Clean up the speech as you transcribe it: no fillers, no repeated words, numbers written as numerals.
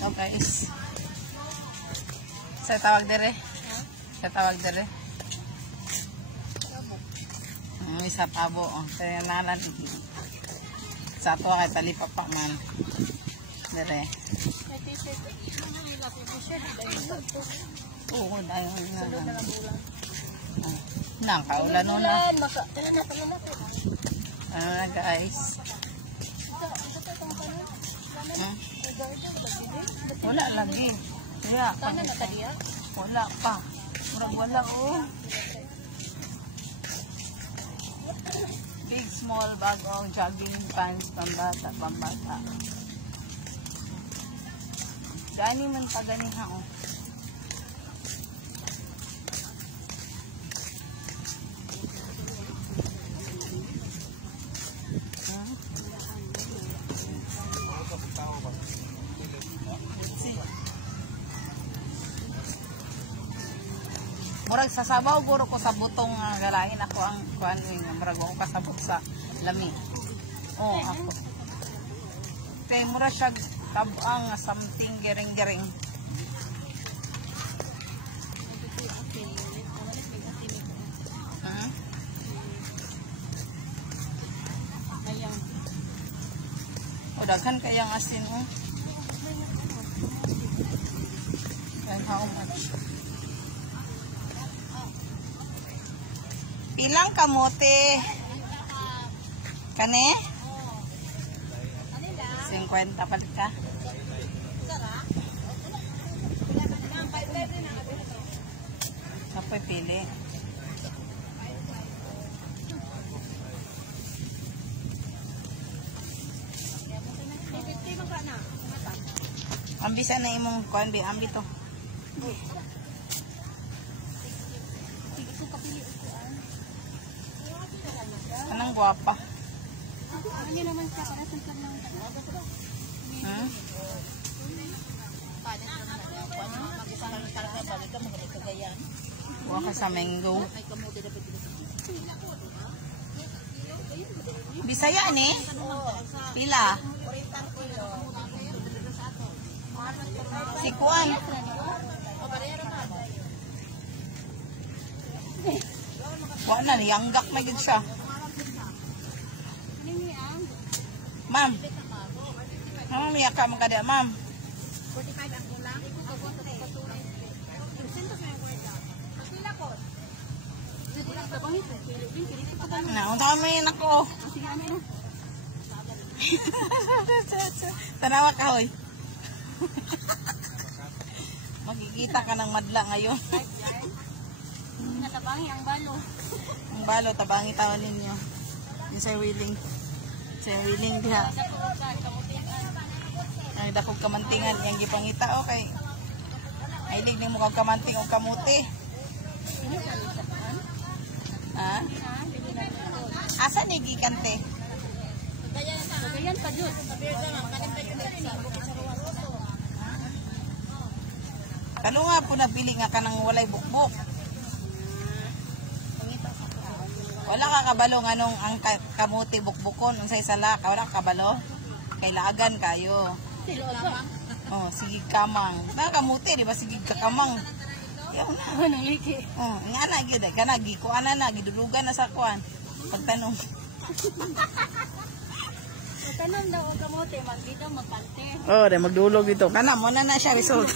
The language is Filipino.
So guys. Sa tawag dire. Sa tawag dire. Isa pabo. Kaya nalan. Sa ato kay talipapa man. Dire. Oo, dahil na. Nang kaulan nun na. Guys. Wala lagi. Kaya, wala pa. Wala oh. Big small bag of jogging pants pambata. Gani man pa ganiha oh. Murag sasabaw guro ko sa butong galahin ako ang kuan murag ako kasabot sa lami. Oh, ako. Kay murag siya kabang something gering-gering. Ayang. O daghan kayang asin oh. And how much? Ilang kamote? Kani? 50 palit ka? Apoy pili. Ambi sana imong kuan bi ambi to. Anong guwapa? Ano naman siya para sa kanang Buwa ka sa mango. Bisaya ni? Pila? Si Kuan. Wala na, yanggak na gid siya. Ma'am. Ma'am, miyak ka magkada, ma'am. 45 ang kulang. Naunta kami nako. Tanawa ka, hoy. Magkikita ka ng madla ngayon. Natabangi ang balo. Ang balo, tabangi tawon ninyo. Yung Sir Willing. Sir Willing diha. Ay, dakog kamantingan. Yang gipangita, okay. Ay, lig mo kang kamanting o kamuti. Ha? Asa ni gikante? Gayan pa Diyos. Kano nga po nabili nga ka nang walay bukbuk? Wala ka kabalo nga nung ang kamuti bukbukon unsay sala ka wala kabalo kay laagan kayo. Oh, sige kamang. Na kamuti di ba sige kamang. Yaw na naliki. Oh, nga na gid kana gi ko ana na gidulugan na sa kuan. Pagtanong. Kanon daw ang kamote magdito magpante. Oh, magdulog dito. Kana mo na siya result.